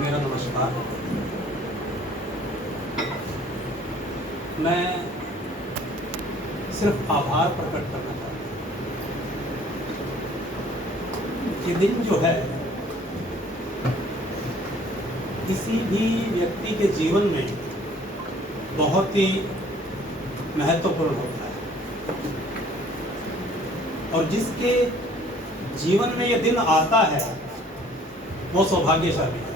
मेरा नमस्कार। मैं सिर्फ आभार प्रकट करना चाहता हूँ। ये दिन जो है किसी भी व्यक्ति के जीवन में बहुत ही महत्वपूर्ण होता है, और जिसके जीवन में ये दिन आता है वो सौभाग्यशाली है।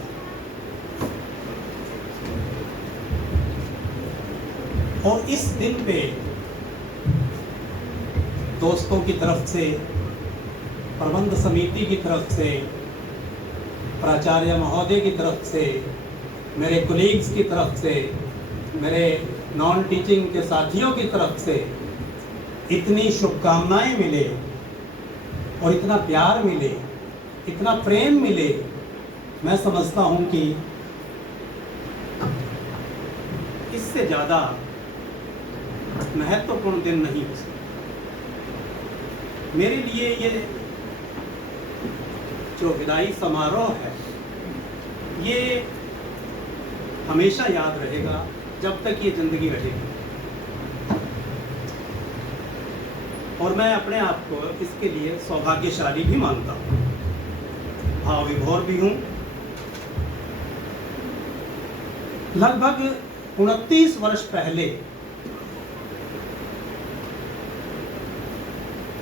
और इस दिन पे दोस्तों की तरफ से, प्रबंध समिति की तरफ से, प्राचार्य महोदय की तरफ से, मेरे कोलीग्स की तरफ से, मेरे नॉन टीचिंग के साथियों की तरफ से इतनी शुभकामनाएं मिले और इतना प्यार मिले, इतना प्रेम मिले, मैं समझता हूं कि इससे ज़्यादा महत्वपूर्ण दिन नहीं हो सकता। मेरे लिए ये जो विदाई समारोह है ये हमेशा याद रहेगा जब तक ये जिंदगी रहेगी, और मैं अपने आप को इसके लिए सौभाग्यशाली भी मानता हूँ, भाव विभोर भी हूँ। लगभग 29 वर्ष पहले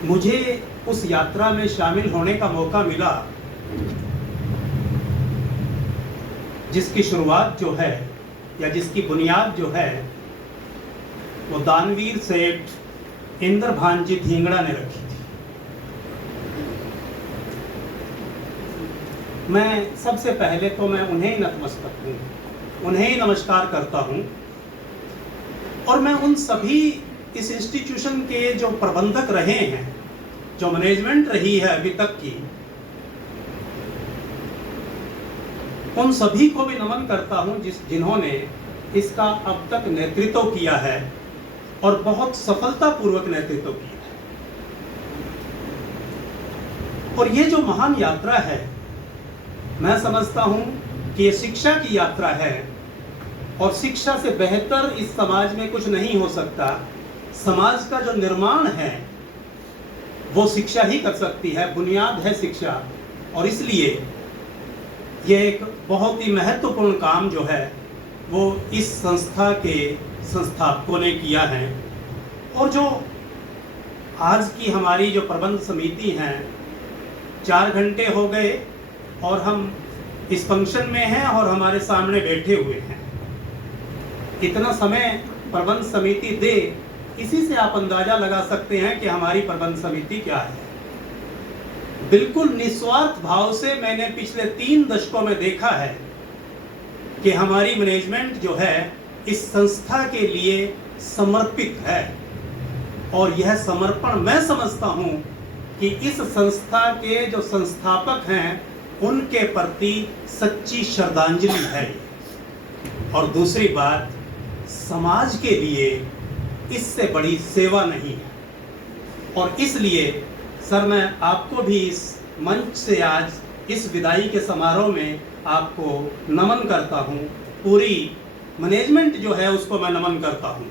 मुझे उस यात्रा में शामिल होने का मौका मिला जिसकी शुरुआत जो है या जिसकी बुनियाद जो है वो दानवीर सेठ इंद्रभानजी धींगड़ा ने रखी थी। मैं सबसे पहले तो मैं उन्हें ही नतमस्तक हूँ, उन्हें ही नमस्कार करता हूँ, और मैं उन सभी इस इंस्टीट्यूशन के जो प्रबंधक रहे हैं, जो मैनेजमेंट रही है अभी तक की, उन सभी को भी नमन करता हूं जिन्होंने इसका अब तक नेतृत्व किया है और बहुत सफलतापूर्वक नेतृत्व किया है। और ये जो महान यात्रा है, मैं समझता हूं कि ये शिक्षा की यात्रा है, और शिक्षा से बेहतर इस समाज में कुछ नहीं हो सकता। समाज का जो निर्माण है वो शिक्षा ही कर सकती है, बुनियाद है शिक्षा, और इसलिए ये एक बहुत ही महत्वपूर्ण काम जो है वो इस संस्था के संस्थापकों ने किया है। और जो आज की हमारी जो प्रबंध समिति है, 4 घंटे हो गए और हम इस फंक्शन में हैं और हमारे सामने बैठे हुए हैं। इतना समय प्रबंध समिति दे, इसी से आप अंदाजा लगा सकते हैं कि हमारी प्रबंध समिति क्या है। बिल्कुल निस्वार्थ भाव से मैंने पिछले 3 दशकों में देखा है कि हमारी मैनेजमेंट जो है इस संस्था के लिए समर्पित है, और यह समर्पण मैं समझता हूं कि इस संस्था के जो संस्थापक हैं उनके प्रति सच्ची श्रद्धांजलि है। और दूसरी बात, समाज के लिए इससे बड़ी सेवा नहीं है। और इसलिए सर, मैं आपको भी इस मंच से आज इस विदाई के समारोह में आपको नमन करता हूं। पूरी मैनेजमेंट जो है उसको मैं नमन करता हूं।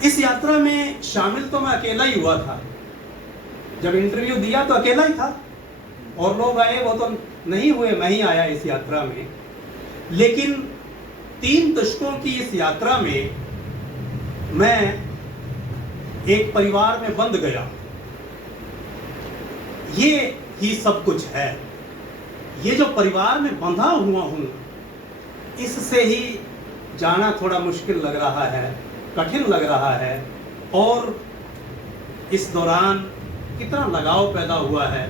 इस यात्रा में शामिल तो मैं अकेला ही हुआ था। जब इंटरव्यू दिया तो अकेला ही था, और लोग आए वो तो नहीं हुए, मैं ही आया इस यात्रा में। लेकिन 3 दशकों की इस यात्रा में मैं एक परिवार में बंध गया। ये ही सब कुछ है। ये जो परिवार में बंधा हुआ हूँ, इससे ही जाना थोड़ा मुश्किल लग रहा है, कठिन लग रहा है। और इस दौरान कितना लगाव पैदा हुआ है,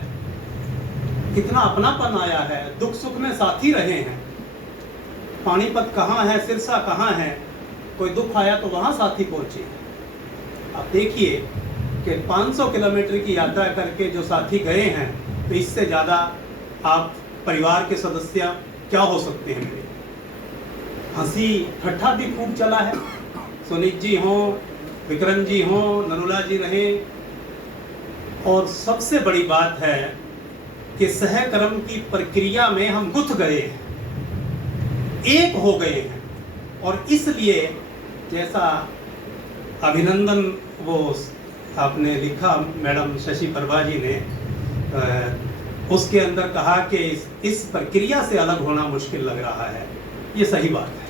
कितना अपनापन आया है, दुख सुख में साथी रहे हैं। पानीपत कहाँ है, सिरसा कहाँ है, कोई दुख आया तो वहाँ साथी पहुँचे। आप देखिए कि 500 किलोमीटर की यात्रा करके जो साथी गए हैं, तो इससे ज़्यादा आप परिवार के सदस्य क्या हो सकते हैं मेरे। हंसी ठट्ठा भी खूब चला है। सुनीत जी हों, विक्रम जी हों, नरुला जी रहें, और सबसे बड़ी बात है कि सहकर्म की प्रक्रिया में हम गुथ गए हैं। एक हो गए हैं। और इसलिए जैसा अभिनंदन वो आपने लिखा मैडम शशि प्रभा जी ने, उसके अंदर कहा कि इस प्रक्रिया से अलग होना मुश्किल लग रहा है, ये सही बात है।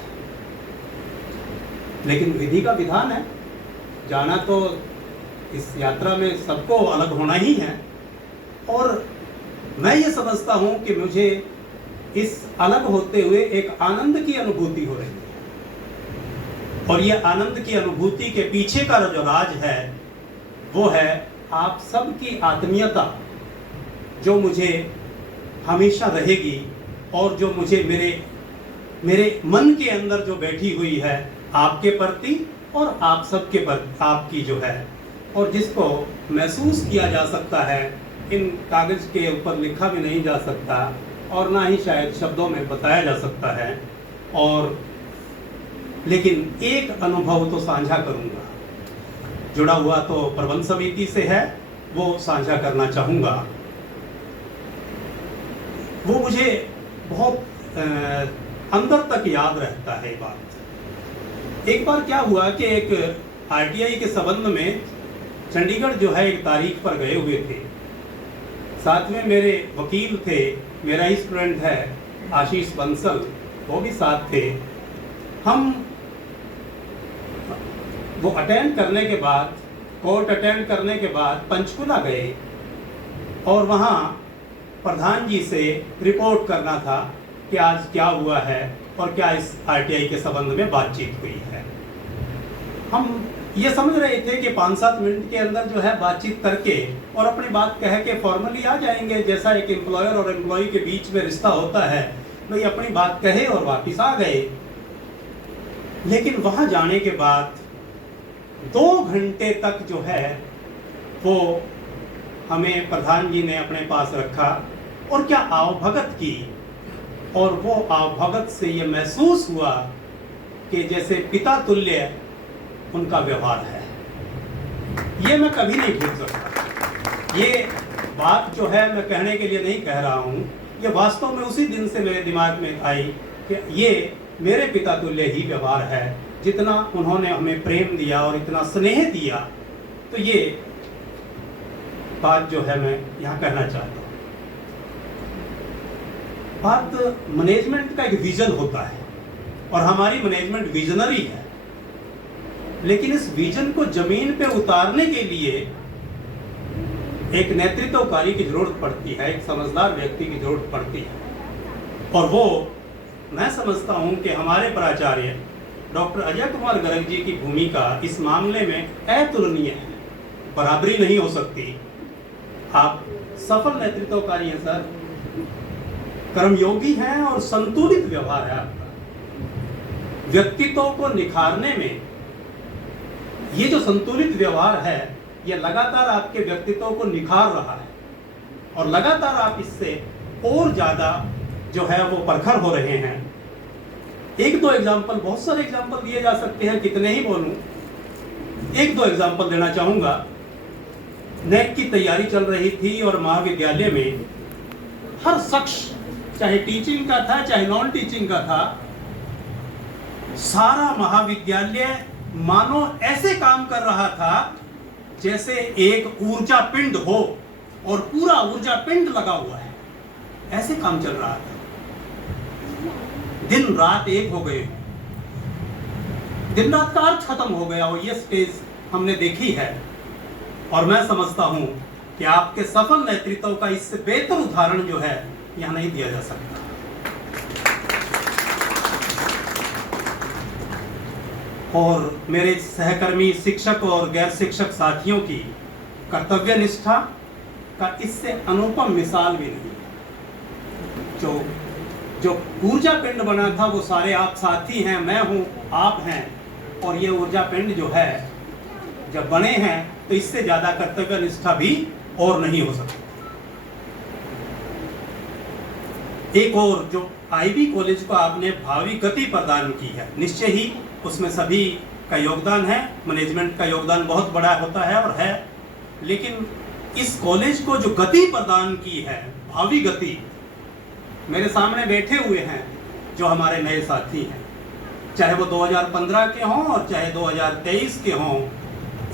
लेकिन विधि का विधान है, जाना तो इस यात्रा में सबको अलग होना ही है। और मैं ये समझता हूँ कि मुझे इस अलग होते हुए एक आनंद की अनुभूति हो रही है, और ये आनंद की अनुभूति के पीछे का जो राज है वो है आप सबकी आत्मीयता, जो मुझे हमेशा रहेगी और जो मुझे मेरे मन के अंदर जो बैठी हुई है आपके प्रति और आप सबके प्रति आपकी जो है, और जिसको महसूस किया जा सकता है, इन कागज के ऊपर लिखा भी नहीं जा सकता और ना ही शायद शब्दों में बताया जा सकता है। और लेकिन एक अनुभव तो साझा करूंगा, जुड़ा हुआ तो प्रबंध समिति से है, वो साझा करना चाहूँगा। वो मुझे बहुत अंदर तक याद रहता है बात। एक बार क्या हुआ कि एक आरटीआई के संबंध में चंडीगढ़ जो है एक तारीख पर गए हुए थे, साथ में मेरे वकील थे, मेरा ही स्टूडेंट है आशीष बंसल, वो भी साथ थे। हम वो अटेंड करने के बाद, कोर्ट अटेंड करने के बाद पंचकुला गए और वहाँ प्रधान जी से रिपोर्ट करना था कि आज क्या हुआ है और क्या इस आरटीआई के संबंध में बातचीत हुई है। हम ये समझ रहे थे कि 5-7 मिनट के अंदर जो है बातचीत करके और अपनी बात कह के फॉर्मली आ जाएंगे, जैसा एक एम्प्लॉयर और एम्प्लॉय के बीच में रिश्ता होता है, भाई अपनी बात कहे और वापिस आ गए। लेकिन वहाँ जाने के बाद 2 घंटे तक जो है वो हमें प्रधान जी ने अपने पास रखा और क्या आवभगत की, और वो आवभगत से ये महसूस हुआ कि जैसे पिता तुल्य उनका व्यवहार है। ये मैं कभी नहीं भूल सकता। ये बात जो है मैं कहने के लिए नहीं कह रहा हूँ, ये वास्तव में उसी दिन से मेरे दिमाग में आई कि ये मेरे पिता तुल्य ही व्यवहार है। जितना उन्होंने हमें प्रेम दिया और इतना स्नेह दिया, तो ये बात जो है मैं यहाँ कहना चाहता हूँ। बात मैनेजमेंट का एक विजन होता है और हमारी मैनेजमेंट विजनरी है, लेकिन इस विजन को जमीन पे उतारने के लिए एक नेतृत्वकारी की जरूरत पड़ती है, एक समझदार व्यक्ति की जरूरत पड़ती है। और वो मैं समझता हूँ कि हमारे प्राचार्य डॉक्टर अजय कुमार गर्ग जी की भूमिका इस मामले में अतुलनीय है, बराबरी नहीं हो सकती। आप सफल नेतृत्वकारी हैं सर, कर्मयोगी हैं और संतुलित व्यवहार है आपका। व्यक्तित्व को निखारने में ये जो संतुलित व्यवहार है, ये लगातार आपके व्यक्तित्व को निखार रहा है और लगातार आप इससे और ज़्यादा जो है वो प्रखर हो रहे हैं। 1-2 एग्जाम्पल, बहुत सारे एग्जाम्पल दिए जा सकते हैं, कितने ही बोलूं। 1-2 एग्जाम्पल देना चाहूँगा। नेट की तैयारी चल रही थी और महाविद्यालय में हर शख्स, चाहे टीचिंग का था चाहे नॉन टीचिंग का था, सारा महाविद्यालय मानो ऐसे काम कर रहा था जैसे एक ऊर्जा पिंड हो और पूरा ऊर्जा पिंड लगा हुआ है, ऐसे काम चल रहा था। दिन रात एक हो गए, दिन रात का अर्थ खत्म हो गया, और ये स्टेज हमने देखी है। और मैं समझता हूं कि आपके सफल नेतृत्व का इससे बेहतर उदाहरण जो है यहां नहीं दिया जा सकता। और मेरे सहकर्मी शिक्षक और गैर शिक्षक साथियों की कर्तव्य निष्ठा का इससे अनुपम मिसाल भी नहीं है। जो ऊर्जा पिंड बना था वो सारे आप साथी हैं, मैं हूं, आप हैं, और ये ऊर्जा पिंड जो है जब बने हैं तो इससे ज्यादा कर्तव्य निष्ठा भी और नहीं हो सकती। एक और जो आईबी कॉलेज को आपने भावी गति प्रदान की है, निश्चय ही उसमें सभी का योगदान है, मैनेजमेंट का योगदान बहुत बड़ा होता है और है, लेकिन इस कॉलेज को जो गति प्रदान की है, भावी गति, मेरे सामने बैठे हुए हैं जो हमारे नए साथी हैं, चाहे वो 2015 के हों और चाहे 2023 के हों,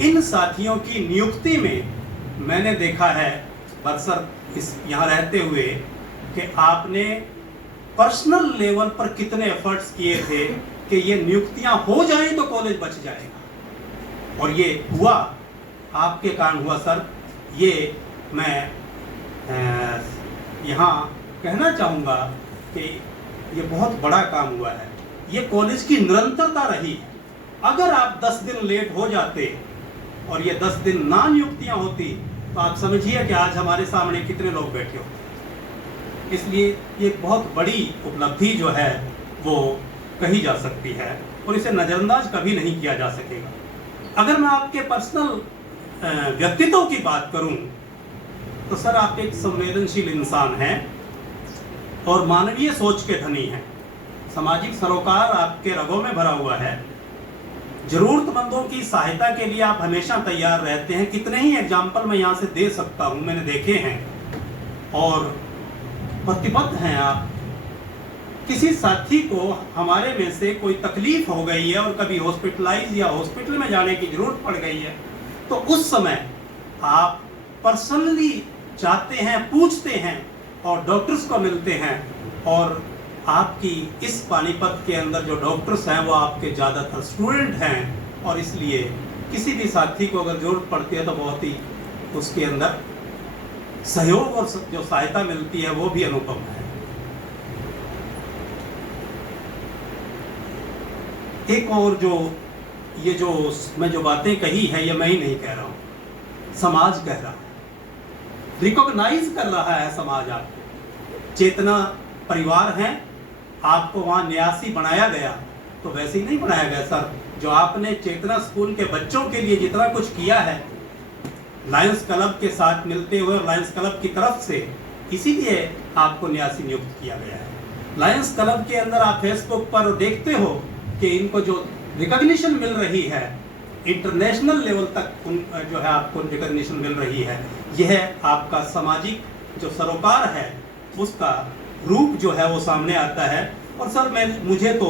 इन साथियों की नियुक्ति में मैंने देखा है बरसर इस यहाँ रहते हुए कि आपने पर्सनल लेवल पर कितने एफर्ट्स किए थे कि ये नियुक्तियां हो जाएं तो कॉलेज बच जाएगा, और ये हुआ, आपके कारण हुआ सर। ये मैं यहाँ कहना चाहूँगा कि ये बहुत बड़ा काम हुआ है। ये कॉलेज की निरंतरता रही है। अगर आप 10 दिन लेट हो जाते और ये 10 दिन ना नियुक्तियाँ होती तो आप समझिए कि आज हमारे सामने कितने लोग बैठे होते। इसलिए ये बहुत बड़ी उपलब्धि जो है वो कही जा सकती है और इसे नज़रअंदाज कभी नहीं किया जा सकेगा। अगर मैं आपके पर्सनल व्यक्तित्व की बात करूं तो सर आप एक संवेदनशील इंसान हैं और मानवीय सोच के धनी हैं। सामाजिक सरोकार आपके रगों में भरा हुआ है। जरूरतमंदों की सहायता के लिए आप हमेशा तैयार रहते हैं। कितने ही एग्जाम्पल मैं यहाँ से दे सकता हूँ, मैंने देखे हैं। और प्रतिबद्ध हैं आप। किसी साथी को हमारे में से कोई तकलीफ हो गई है और कभी हॉस्पिटलाइज या हॉस्पिटल में जाने की जरूरत पड़ गई है तो उस समय आप पर्सनली जाते हैं, पूछते हैं और डॉक्टर्स को मिलते हैं। और आपकी इस पानीपत के अंदर जो डॉक्टर्स हैं वो आपके ज़्यादातर स्टूडेंट हैं और इसलिए किसी भी साथी को अगर जरूरत पड़ती है तो बहुत ही उसके अंदर सहयोग और जो सहायता मिलती है वो भी अनुपम है। एक और जो ये जो मैं जो बातें कही है ये मैं ही नहीं कह रहा हूँ, समाज कह रहा है, रिकॉग्नाइज कर रहा है समाज आपको। चेतना परिवार हैं, आपको वहाँ न्यासी बनाया गया तो वैसे ही नहीं बनाया गया सर। जो आपने चेतना स्कूल के बच्चों के लिए जितना कुछ किया है लायंस क्लब के साथ मिलते हुए और लायंस क्लब की तरफ से, इसीलिए आपको न्यासी नियुक्त किया गया है। लायंस क्लब के अंदर आप फेसबुक पर देखते हो कि इनको जो रिकॉग्निशन मिल रही है इंटरनेशनल लेवल तक जो है आपको रिकॉग्निशन मिल रही है, यह आपका सामाजिक जो सरोकार है उसका रूप जो है वो सामने आता है। और सर मुझे तो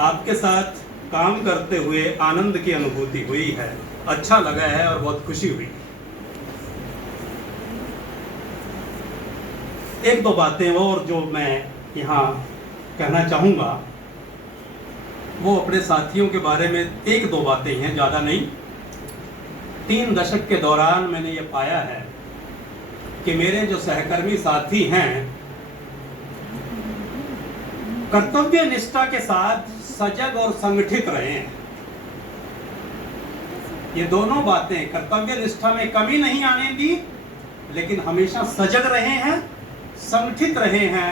आपके साथ काम करते हुए आनंद की अनुभूति हुई है, अच्छा लगा है और बहुत खुशी हुई। एक दो बातें और जो मैं यहाँ कहना चाहूँगा वो अपने साथियों के बारे में एक दो बातें हैं, ज़्यादा नहीं। 3 दशक के दौरान मैंने ये पाया है कि मेरे जो सहकर्मी साथी हैं कर्तव्य निष्ठा के साथ सजग और संगठित रहे हैं। ये दोनों बातें, कर्तव्य निष्ठा में कमी नहीं आने दी लेकिन हमेशा सजग रहे हैं, संगठित रहे हैं,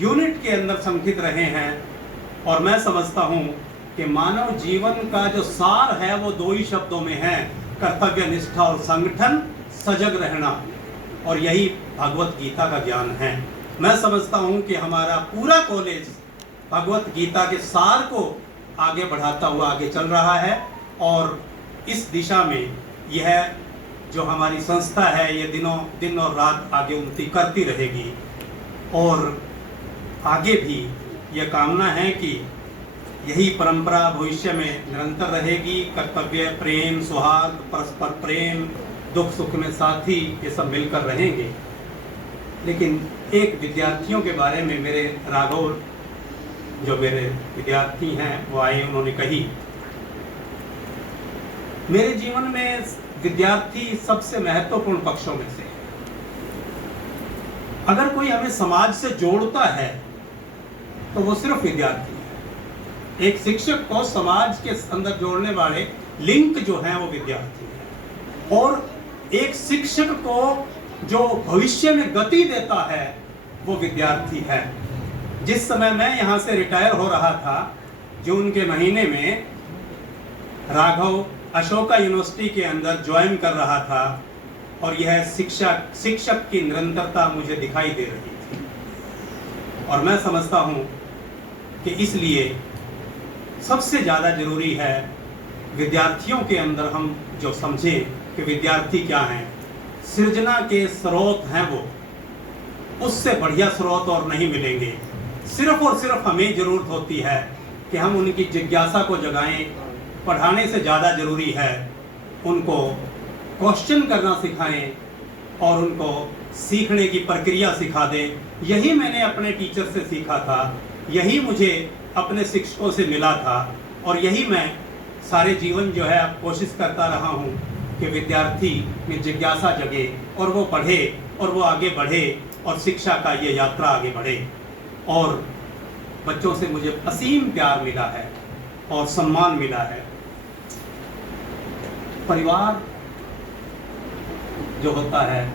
यूनिट के अंदर संगठित रहे हैं। और मैं समझता हूँ कि मानव जीवन का जो सार है वो 2 ही शब्दों में है, कर्तव्य निष्ठा और संगठन, सजग रहना। और यही भगवत गीता का ज्ञान है। मैं समझता हूँ कि हमारा पूरा कॉलेज भगवत गीता के सार को आगे बढ़ाता हुआ आगे चल रहा है और इस दिशा में यह जो हमारी संस्था है ये दिन और रात आगे उन्नति करती रहेगी। और आगे भी यह कामना है कि यही परंपरा भविष्य में निरंतर रहेगी। कर्तव्य, प्रेम, सौहार्द, परस्पर प्रेम, दुख सुख में साथी, ये सब मिलकर रहेंगे। लेकिन एक विद्यार्थियों के बारे में मेरे राघव जो मेरे विद्यार्थी हैं वो आए, उन्होंने कही मेरे जीवन में विद्यार्थी सबसे महत्वपूर्ण पक्षों में से है। अगर कोई हमें समाज से जोड़ता है तो वो सिर्फ विद्यार्थी है। एक शिक्षक को समाज के अंदर जोड़ने वाले लिंक जो हैं वो विद्यार्थी हैं। और एक शिक्षक को जो भविष्य में गति देता है वो विद्यार्थी है। जिस समय मैं यहाँ से रिटायर हो रहा था, जून के महीने में राघव अशोका यूनिवर्सिटी के अंदर ज्वाइन कर रहा था और यह शिक्षक की निरंतरता मुझे दिखाई दे रही थी। और मैं समझता हूँ कि इसलिए सबसे ज़्यादा जरूरी है विद्यार्थियों के अंदर हम जो समझें कि विद्यार्थी क्या हैं, सृजना के स्रोत हैं वो, उससे बढ़िया स्रोत और नहीं मिलेंगे। सिर्फ और सिर्फ हमें ज़रूरत होती है कि हम उनकी जिज्ञासा को जगाएं। पढ़ाने से ज़्यादा ज़रूरी है उनको क्वेश्चन करना सिखाएं और उनको सीखने की प्रक्रिया सिखा दें। यही मैंने अपने टीचर से सीखा था, यही मुझे अपने शिक्षकों से मिला था, और यही मैं सारे जीवन जो है कोशिश करता रहा हूँ कि विद्यार्थी में जिज्ञासा जगे और वो पढ़े और वो आगे बढ़े और शिक्षा का ये यात्रा आगे बढ़े। और बच्चों से मुझे असीम प्यार मिला है और सम्मान मिला है। परिवार जो होता है,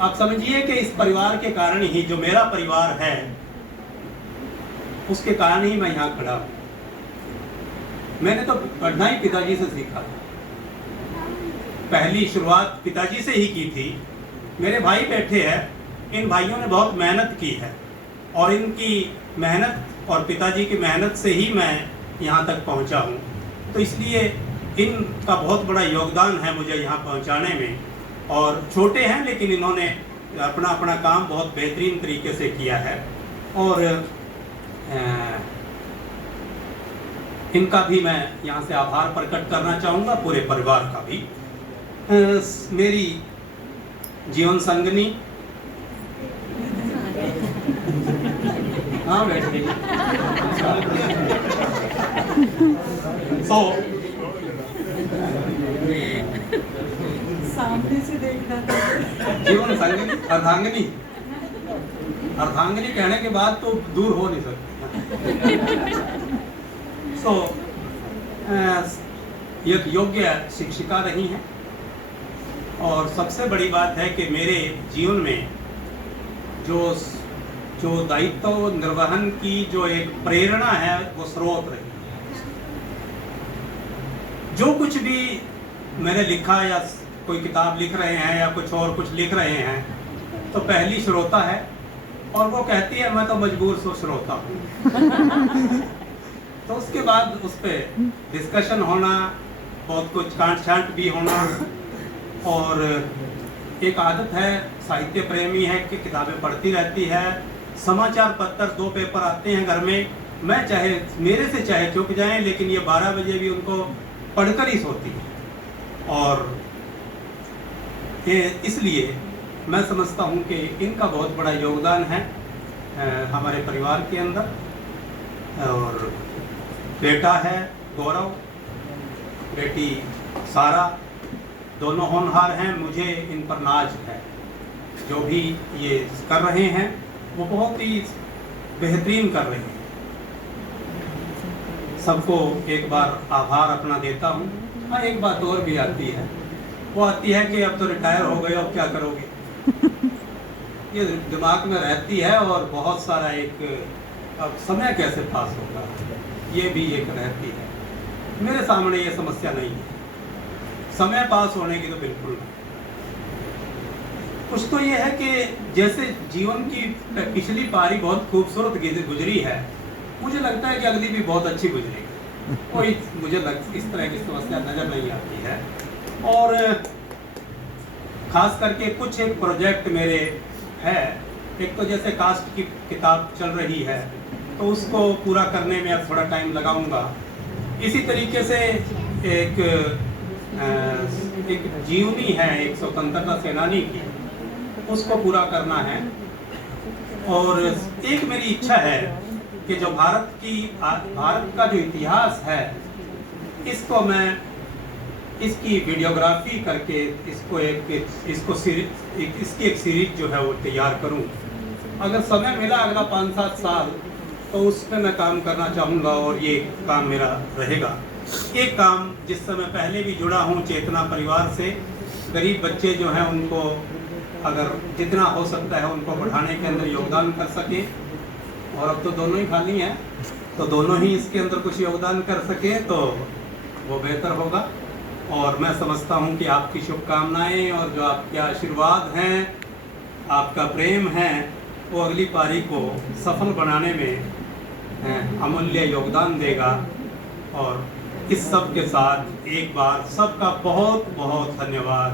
आप समझिए कि इस परिवार के कारण ही, जो मेरा परिवार है उसके कारण ही मैं यहाँ खड़ा हूँ। मैंने तो पढ़ना ही पिताजी से सीखा था, पहली शुरुआत पिताजी से ही की थी। मेरे भाई बैठे हैं, इन भाइयों ने बहुत मेहनत की है और इनकी मेहनत और पिताजी की मेहनत से ही मैं यहाँ तक पहुँचा हूँ। तो इसलिए इनका बहुत बड़ा योगदान है मुझे यहाँ पहुँचाने में। और छोटे हैं लेकिन इन्होंने अपना अपना काम बहुत बेहतरीन तरीके से किया है। और इनका भी मैं यहाँ से आभार प्रकट करना चाहूँगा, पूरे परिवार का भी। मेरी जीवन संगनी, हाँ बैठ गई। सामने से देखना था। जीवन संगनी, अर्धांगिनी। अर्धांगिनी कहने के बाद तो दूर हो नहीं सकती। एक योग्य शिक्षिका रही हैं। और सबसे बड़ी बात है कि मेरे जीवन में जो दायित्व निर्वहन की जो एक प्रेरणा है वो स्रोत रही है। जो कुछ भी मैंने लिखा या कोई किताब लिख रहे हैं या कुछ लिख रहे हैं तो पहली श्रोता है और वो कहती है मैं तो मजबूर सो श्रोता हूँ। तो उसके बाद उस पर डिस्कशन होना, बहुत कुछ कांट छांट भी होना। और एक आदत है, साहित्य प्रेमी है कि किताबें पढ़ती रहती है। समाचार पत्र 2 पेपर आते हैं घर में, मैं चाहे मेरे से चाहे चुक जाएं लेकिन ये 12 बजे भी उनको पढ़कर ही सोती है। और इसलिए मैं समझता हूँ कि इनका बहुत बड़ा योगदान है हमारे परिवार के अंदर। और बेटा है गौरव, बेटी सारा, दोनों होनहार हैं। मुझे इन पर नाज है। जो भी ये कर रहे हैं वो बहुत ही बेहतरीन कर रहे हैं। सबको एक बार आभार अपना देता हूँ। हाँ, एक बात और भी आती है, वो आती है कि अब तो रिटायर हो गए, अब क्या करोगे। ये दिमाग में रहती है। और बहुत सारा अब समय कैसे पास होगा, ये भी एक रहती है। मेरे सामने ये समस्या नहीं है, समय पास होने की तो बिल्कुल नहीं। कुछ तो ये है कि जैसे जीवन की पिछली पारी बहुत खूबसूरत गुजरी है, मुझे लगता है कि अगली भी बहुत अच्छी गुजरेगी। कोई इस तरह की समस्या नज़र नहीं आती है। और खास करके कुछ एक प्रोजेक्ट मेरे है। एक तो जैसे कास्ट की किताब चल रही है तो उसको पूरा करने में अब थोड़ा टाइम लगाऊंगा। इसी तरीके से एक जीवनी है एक स्वतंत्रता सेनानी की, उसको पूरा करना है। और एक मेरी इच्छा है कि जो भारत का जो इतिहास है इसको मैं इसकी वीडियोग्राफी करके इसकी एक सीरीज जो है वो तैयार करूं। अगर समय मिला अगला 5-7 साल तो उस पर मैं काम करना चाहूँगा और ये काम मेरा रहेगा। एक काम जिस समय पहले भी जुड़ा हूँ चेतना परिवार से, गरीब बच्चे जो हैं उनको अगर जितना हो सकता है उनको पढ़ाने के अंदर योगदान कर सके। और अब तो दोनों ही खाली हैं तो दोनों ही इसके अंदर कुछ योगदान कर सके तो वो बेहतर होगा। और मैं समझता हूँ कि आपकी शुभकामनाएं और जो आपके आशीर्वाद हैं, आपका प्रेम है, वो अगली पारी को सफल बनाने में अमूल्य योगदान देगा। और इस सब के साथ एक बार सबका बहुत बहुत धन्यवाद।